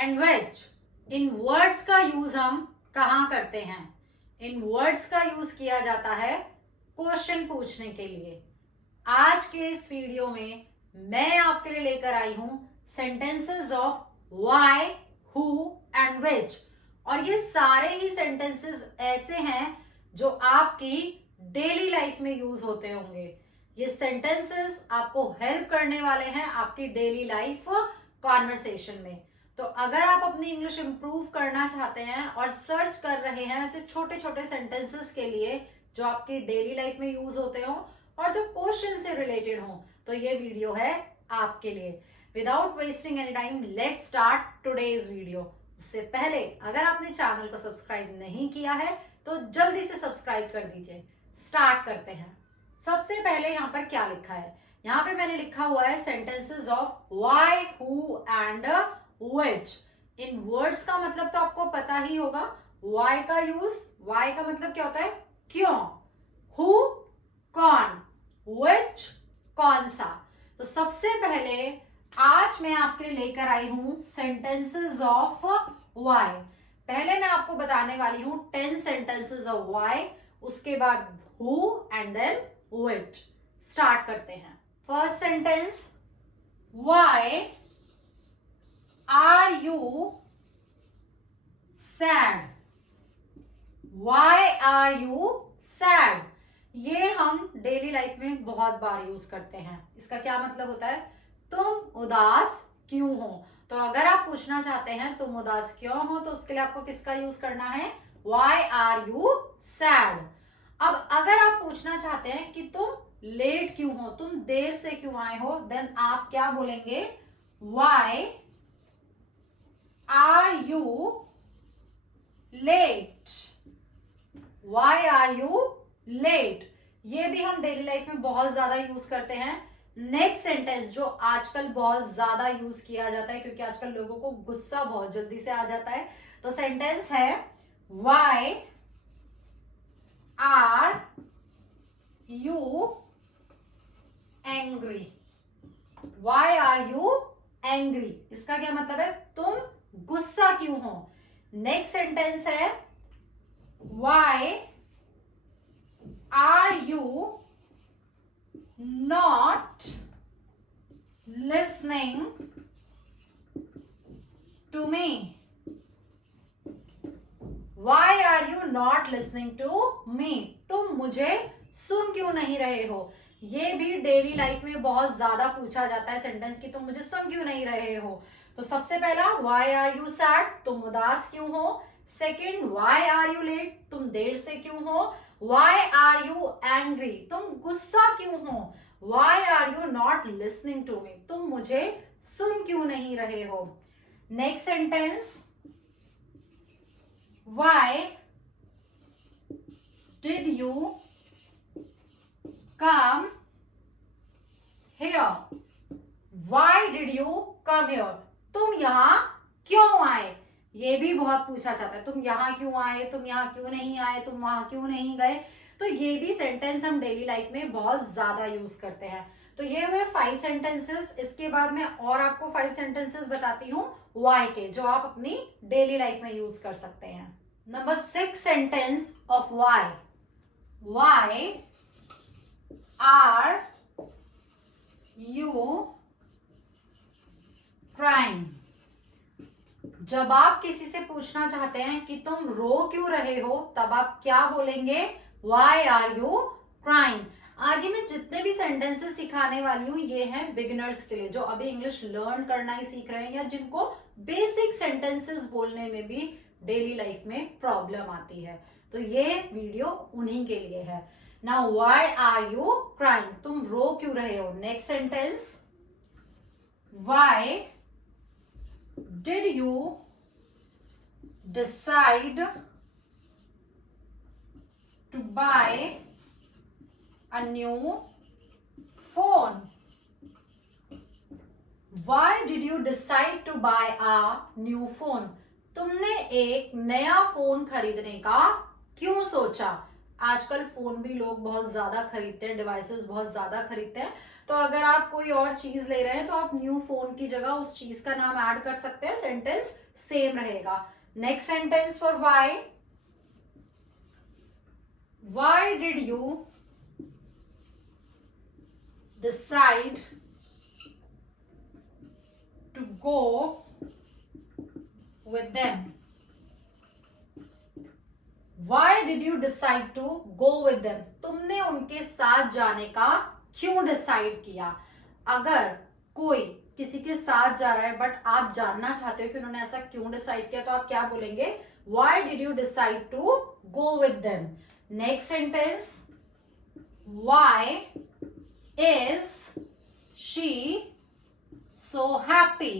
And which, in words का use हम कहाँ करते हैं? इन वर्ड्स का यूज किया जाता है क्वेश्चन पूछने के लिए। आज के इस वीडियो में मैं आपके लिए लेकर आई हूं sentences of why, who and which. और ये सारे ही सेंटेंसेस ऐसे हैं जो आपकी डेली लाइफ में यूज होते होंगे। ये सेंटेंसेस आपको हेल्प करने वाले हैं आपकी डेली लाइफ कॉन्वर्सेशन में। तो अगर आप अपनी इंग्लिश इंप्रूव करना चाहते हैं और सर्च कर रहे हैं ऐसे छोटे छोटे सेंटेंसेस के लिए जो आपकी डेली लाइफ में यूज होते हो और जो क्वेश्चन से रिलेटेड हो, तो ये वीडियो है आपके लिए। Without wasting any time, let's start today's video. उससे पहले अगर आपने चैनल को सब्सक्राइब नहीं किया है तो जल्दी से सब्सक्राइब कर दीजिए। स्टार्ट करते हैं। सबसे पहले यहाँ पर क्या लिखा है? यहाँ पे मैंने लिखा हुआ है sentences of why, who and which. In words का मतलब तो आपको पता ही होगा। व्हाई का यूज, व्हाई का मतलब क्या होता है? क्यों। हु, कौन। व्हिच, कौन सा। तो सबसे पहले आज मैं आपके लिए लेकर आई हूं सेंटेंसेस ऑफ व्हाई। पहले मैं आपको बताने वाली हूं 10 सेंटेंसेस ऑफ व्हाई, उसके बाद who and then which. Start करते हैं। First sentence, why are you sad. Why are you sad, ये हम डेली लाइफ में बहुत बार यूज करते हैं। इसका क्या मतलब होता है? तुम उदास क्यों हो। तो अगर आप पूछना चाहते हैं तुम उदास क्यों हो, तो उसके लिए आपको किसका यूज करना है? Why are you sad. अब अगर आप पूछना चाहते हैं कि तुम लेट क्यों हो, तुम देर से क्यों आए हो, देन आप क्या बोलेंगे? Why are you late. Why are you late, ये भी हम डेली लाइफ में बहुत ज्यादा यूज करते हैं। नेक्स्ट सेंटेंस जो आजकल बहुत ज्यादा यूज किया जाता है क्योंकि आजकल लोगों को गुस्सा बहुत जल्दी से आ जाता है, तो सेंटेंस है why are you angry. Why are you angry, इसका क्या मतलब है? तुम गुस्सा क्यों हो। नेक्स्ट सेंटेंस है why are you not listening to me. Why are you not listening to me? तुम मुझे सुन क्यों नहीं रहे हो। ये भी डेली लाइफ में बहुत ज्यादा पूछा जाता है सेंटेंस कि तुम मुझे सुन क्यों नहीं रहे हो। तो सबसे पहला why are you sad, तुम उदास क्यों हो। Second why are you late, तुम देर से क्यों हो। why are you angry, तुम गुस्सा क्यों हो। why are you not listening to me, तुम मुझे सुन क्यों नहीं रहे हो। Next sentence, why did you come here? Why did you come here? तुम यहाँ क्यों आए। ये भी बहुत पूछा जाता है, तुम यहाँ क्यों आए, तुम यहाँ क्यों नहीं आए, तुम वहां क्यों नहीं गए। तो ये भी सेंटेंस हम डेली लाइफ में बहुत ज्यादा यूज करते हैं। तो ये हुए 5 सेंटेंसेस। इसके बाद मैं और आपको 5 सेंटेंसेस बताती हूँ व्हाई के, जो आप अपनी डेली लाइफ में यूज कर सकते हैं। Number 6 sentence of why, why are you crying. जब आप किसी से पूछना चाहते हैं कि तुम रो क्यों रहे हो, तब आप क्या बोलेंगे? Why are you crying. आज ही मैं जितने भी सेंटेंसेस सिखाने वाली हूँ ये हैं बिगिनर्स के लिए, जो अभी इंग्लिश लर्न करना ही सीख रहे हैं या जिनको बेसिक सेंटेंसेस बोलने में भी डेली लाइफ में प्रॉब्लम आती है। तो ये वीडियो उन्हीं के लिए है। Now why are you crying, तुम रो क्यों रहे हो। Next sentence, why did you decide to buy a new phone? Why did you decide to buy a new phone? तुमने एक नया फोन खरीदने का क्यों सोचा। आजकल फोन भी लोग बहुत ज्यादा खरीदते हैं, डिवाइसेस बहुत ज्यादा खरीदते हैं। तो अगर आप कोई और चीज ले रहे हैं तो आप न्यू फोन की जगह उस चीज का नाम ऐड कर सकते हैं, सेंटेंस सेम रहेगा। Next sentence for why, why did you decide to go with them? Why did you decide to go with them? तुमने उनके साथ जाने का क्यों डिसाइड किया? अगर कोई किसी के साथ जा रहा है बट आप जानना चाहते हो कि उन्होंने ऐसा क्यों डिसाइड किया, तो आप क्या बोलेंगे? Why did you decide to go with them? Next sentence, why is she so happy?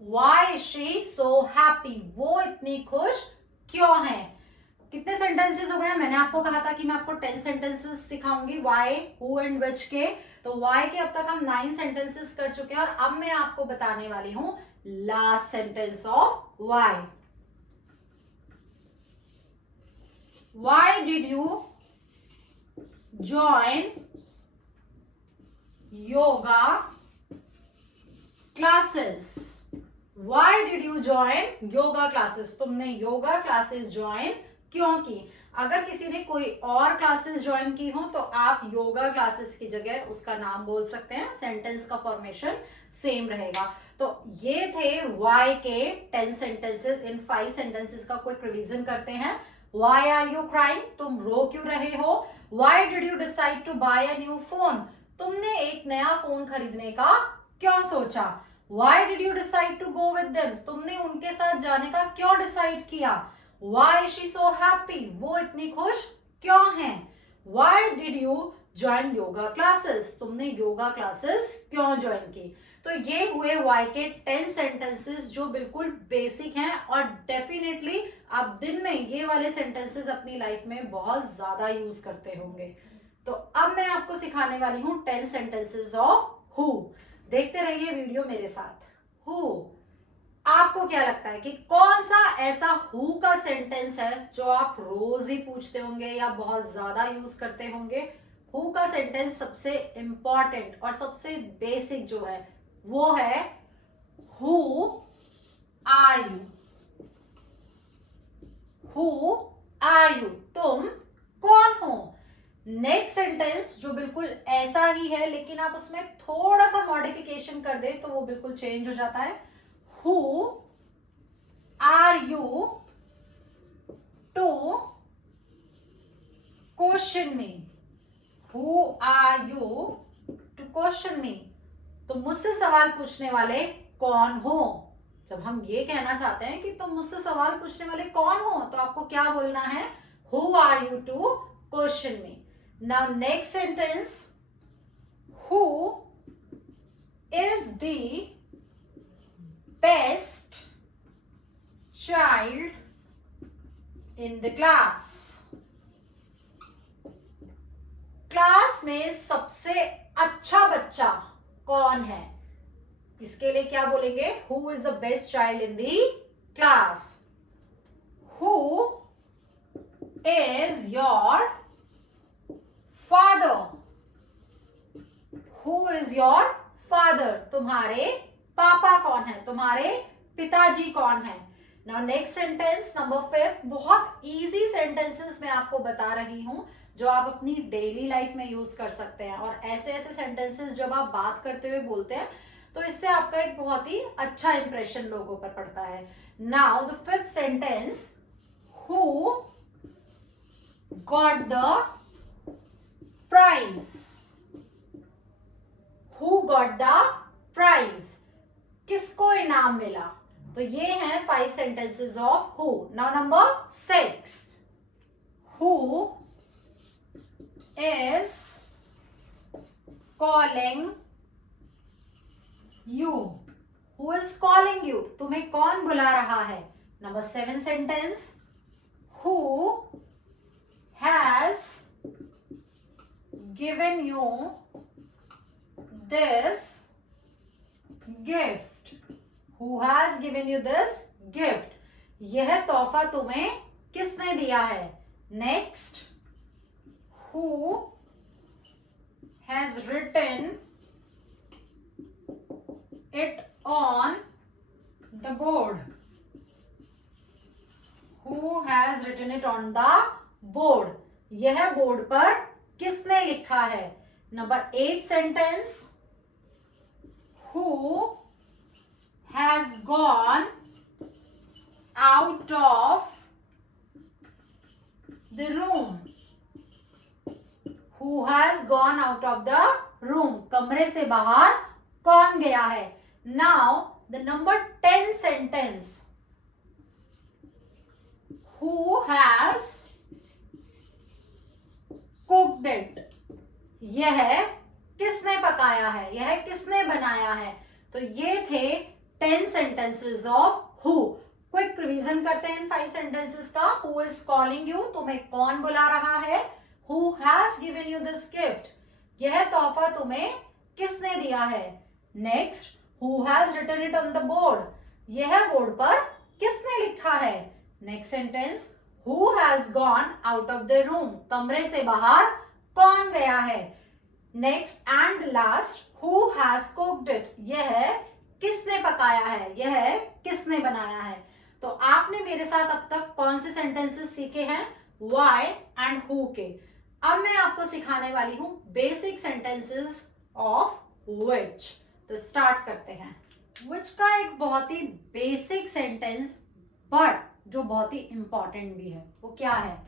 Why is she so happy? वो इतनी खुश क्यों है? कितने सेंटेंसेस हो गए? मैंने आपको कहा था कि मैं आपको 10 सेंटेंसेस सिखाऊंगी why, who एंड which के। तो why के अब तक हम 9 सेंटेंसेस कर चुके हैं और अब मैं आपको बताने वाली हूं last sentence of why. Why did you join yoga classes? Why did you join yoga classes? तुमने योगा क्लासेस ज्वाइन क्यों की? अगर किसी ने कोई और क्लासेस ज्वाइन की हो तो आप योगा क्लासेस की जगह उसका नाम बोल सकते हैं, सेंटेंस का फॉर्मेशन सेम रहेगा। तो ये थे why के 10 सेंटेंसेस। इन 5 सेंटेंसेस का क्विक रिवीजन करते हैं। Why are you crying? तुम रो क्यों रहे हो? Why did you decide to buy a new phone? तुमने एक नया फोन खरीदने का क्यों सोचा? Why did you decide to go with them? तुमने उनके साथ जाने का क्यों डिसाइड किया? Why is she so happy? वो इतनी खुश क्यों हैं? Why did you join yoga classes? तुमने योगा क्लासेस क्यों ज्वाइन की? तो ये हुए why के 10 सेंटेंसेस जो बिल्कुल बेसिक हैं और डेफिनेटली आप दिन में ये वाले सेंटेंसेस अपनी लाइफ में बहुत ज्यादा यूज करते होंगे। तो अब मैं आपको सिखाने वाली हूं 10 सेंटेंसेस ऑफ हु। देखते रहिए वीडियो मेरे साथ। हु, आपको क्या लगता है कि कौन सा ऐसा हु का सेंटेंस है जो आप रोज ही पूछते होंगे या बहुत ज्यादा यूज करते होंगे? हु का सेंटेंस सबसे इंपॉर्टेंट और सबसे बेसिक जो है वो है who are you. Who are you, तुम कौन हो? नेक्स्ट सेंटेंस जो बिल्कुल ऐसा ही है लेकिन आप उसमें थोड़ा सा मॉडिफिकेशन कर दे तो वो बिल्कुल चेंज हो जाता है। Who are you to question me? Who are you to question me? तुम मुझसे सवाल पूछने वाले कौन हो? जब हम ये कहना चाहते हैं कि तुम मुझसे सवाल पूछने वाले कौन हो तो आपको क्या बोलना है? Who are you to question me? Now next sentence, who is the best child in the class? Class में सबसे अच्छा बच्चा कौन है? इसके लिए क्या बोलेंगे? Who is the best child in the class? Who is your father? Who is your father? तुम्हारे पापा कौन है? तुम्हारे पिताजी कौन है? Now next sentence number 5, बहुत इजी सेंटेंसेस मैं आपको बता रही हूं जो आप अपनी डेली लाइफ में यूज कर सकते हैं और ऐसे ऐसे सेंटेंसेस जब आप बात करते हुए बोलते हैं तो इससे आपका एक बहुत ही अच्छा इंप्रेशन लोगों पर पड़ता है। Now the 5th sentence, who got the prize? Who got the prize? किसको इनाम मिला? तो ये हैं 5 sentences of who. Now number 6, who is calling you? Who is calling you? तुम्हें कौन बुला रहा है? Number 7 sentence, who has given you this gift? Who has given you this gift? यह तोहफा तुम्हें किसने दिया है? Next, who has written it on the board? Who has written it on the board? यह बोर्ड पर किसने लिखा है? Number 8 sentence, who has gone out of the room? Who has gone out of the room? कमरे से बाहर कौन गया है? Now the number 10 sentence, who has cooked it? यह किसने पकाया है? यह किसने बनाया है? तो ये थे 10 sentences of who. Quick revision करते हैं इन 5 sentences का. Who is calling you? तुम्हें कौन बुला रहा है? Who has given you this gift? यह तोहफा तुम्हें किसने दिया है? Next, who has written it on the board? यह बोर्ड पर किसने लिखा है? Next sentence, who has gone out of the room? कमरे से बाहर कौन गया है? Next and last, who has cooked it? यह किसने पकाया है? यह किसने बनाया है? तो आपने मेरे साथ अब तक कौन से सेंटेंसेस सीखे हैं? Why and who के. अब मैं आपको सिखाने वाली हूं बेसिक सेंटेंसेस ऑफ which. तो स्टार्ट करते हैं. which का एक बहुत ही बेसिक सेंटेंस बट जो बहुत ही इंपॉर्टेंट भी है, वो क्या है?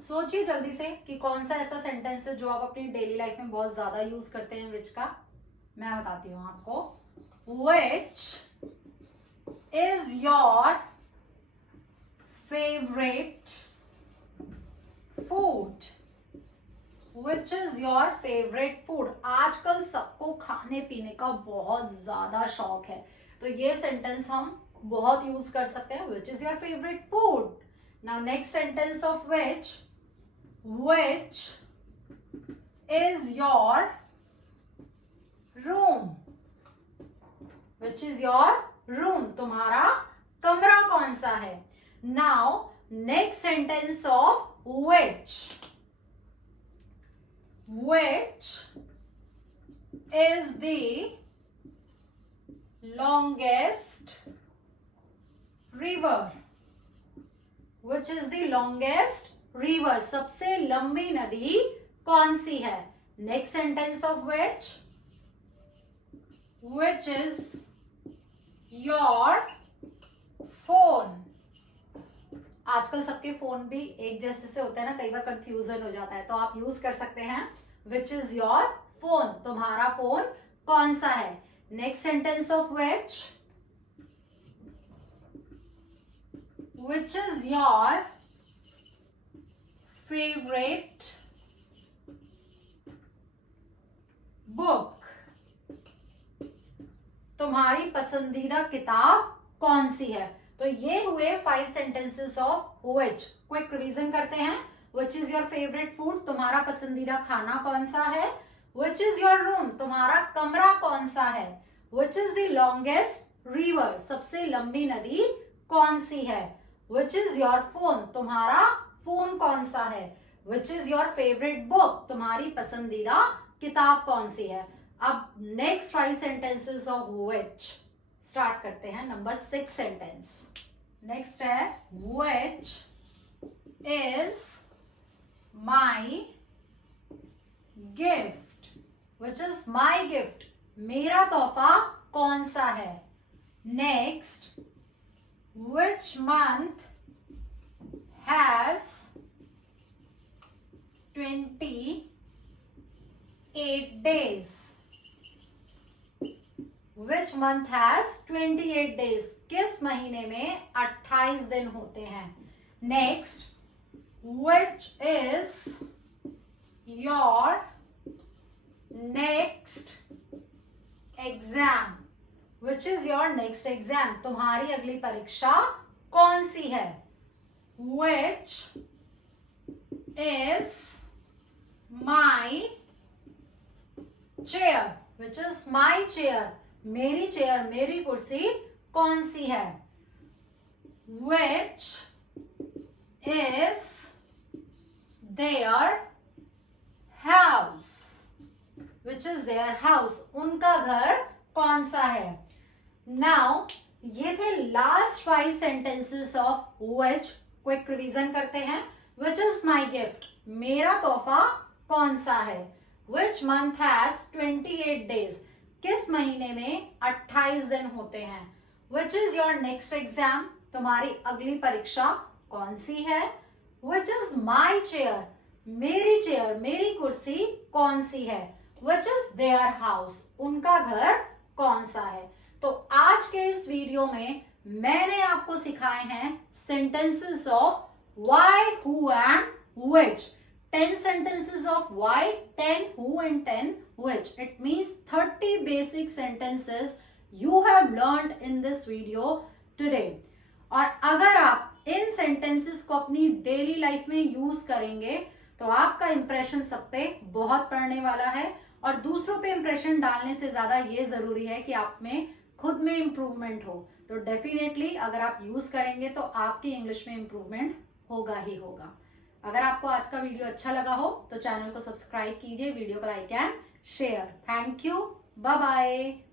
सोचिए जल्दी से कि कौन सा ऐसा सेंटेंस है जो आप अपनी डेली लाइफ में बहुत ज्यादा यूज करते हैं which का. मैं बताती हूं आपको. which is your favorite food? Which is your favorite food? आजकल सबको खाने पीने का बहुत ज्यादा शौक है, तो ये सेंटेंस हम बहुत यूज कर सकते हैं. Which is your favorite food? Now next sentence of which is your room? Which is your room? तुम्हारा कमरा कौन सा है? Now next sentence of which is the longest river? Which is the longest river? सबसे लंबी नदी कौन सी है? Next sentence of which is your phone? आजकल सबके फोन भी एक जैसे से होते हैं ना, कई बार कंफ्यूजन हो जाता है, तो आप यूज कर सकते हैं which is your phone. तुम्हारा फोन कौन सा है? Next sentence of which is your favorite book? तुम्हारी पसंदीदा किताब कौन सी है? तो ये हुए 5 sentences of which. Quick revision करते हैं. which is your favorite food? तुम्हारा पसंदीदा खाना कौन सा है? which is your room? तुम्हारा कमरा कौन सा है? which is the longest river? सबसे लंबी नदी कौन सी है? which is your phone? तुम्हारा फोन कौन सा है? which is your favorite book? तुम्हारी पसंदीदा किताब कौन सी है? अब next 5 sentences of which start करते हैं. Number 6 sentence. नेक्स्ट है which is my gift? Which is my gift? मेरा तोहफा कौन सा है? Next, which month has 28 days? Which month has 28 days? किस महीने में 28 दिन होते हैं? Next, which is your next exam? Which is your next exam? तुम्हारी अगली परीक्षा कौन सी है? Which is my chair? Which is my chair? मेरी चेयर, मेरी कुर्सी कौन सी है? Which is their house? Which is their house, उनका घर कौन सा है। नाउ ये थे last 5 sentences of which. Quick revision करते हैं। विच इज माई गिफ्ट, मेरा तोहफा कौन सा है। विच मंथ हैज 28 डेज, किस महीने में 28 दिन होते हैं। Which is your next exam, तुम्हारी अगली परीक्षा कौन सी है। विच इज माई चेयर, मेरी चेयर, मेरी कुर्सी कौन सी है। विच इज देयर हाउस, उनका घर कौन सा है। तो आज के इस वीडियो में मैंने आपको सिखाए हैं sentences of why, who and which. 10 sentences of why, 10 who and 10 which. It means 30 basic sentences you have learned in this video today. और अगर आप इन सेंटेंसेस को अपनी डेली लाइफ में यूज करेंगे तो आपका इंप्रेशन सब पे बहुत पड़ने वाला है। और दूसरों पे इंप्रेशन डालने से ज्यादा ये जरूरी है कि आप में खुद में इंप्रूवमेंट हो। तो डेफिनेटली अगर आप यूज करेंगे तो आपकी इंग्लिश में इंप्रूवमेंट होगा ही होगा। अगर आपको आज का वीडियो अच्छा लगा हो तो चैनल को सब्सक्राइब कीजिए, वीडियो को like and share. Thank you, bye bye.